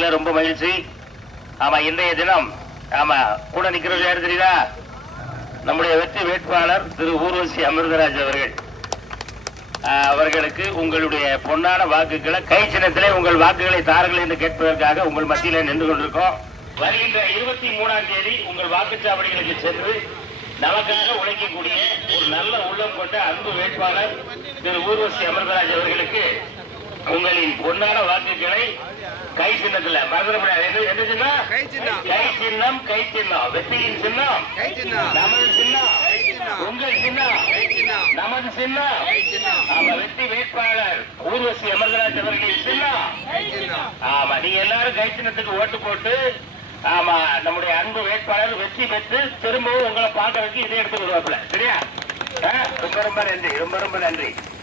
சந்திப்பதில் ரொம்ப மகிழ்ச்சி. ஆமா, இன்றைய தினம் ஆமா கூட நிக்கிறது யாரு தெரியுதா? நம்முடைய வெற்றி வேட்பாளர் திரு ஊர்வசி அமிர்தராஜ் அவர்கள். அவர்களுக்கு உங்களுடைய பொன்னான வாக்குகளை கை சின்னத்திலே உங்கள் வாக்குகளை தாருங்கள் என்று கேட்பதற்காக உங்கள் மத்தியிலே நின்று கொண்டிருக்கோம். வருகின்ற 23ஆம் தேதி உங்கள் வாக்குச்சாவடிகளுக்கு சென்று நமக்காக உழைக்கக்கூடிய ஒரு நல்ல உள்ளம் கொண்ட அன்பு வேட்பாளர் திரு ஊர்வசி அமிர்தராஜ் அவர்களுக்கு உங்களின் பொன்னான வாக்குகளை கை சின்னத்துல மறந்துடக்கூடாது. என்ன சின்னம்? கை சின்னம். கை சின்னம். வெற்றியின் சின்னம் நமது சின்னம், உங்கள் சின்னம் நமது சின்னம். ஆமா, வெற்றி வேட்பாளர் ஊர்வசி அமிர்தராஜ் அவர்களின் சின்னம். ஆமா, நீங்க எல்லாரும் கை சின்னத்துக்கு ஓட்டு போட்டு ஆமா நம்முடைய அன்பு வேட்பாளர் வெற்றி பெற்று திரும்பவும் உங்களை பார்க்கறதுக்கு இதை எடுத்து வருவாப்புல. சரியா? ரொம்ப ரொம்ப நன்றி. ரொம்ப ரொம்ப நன்றி.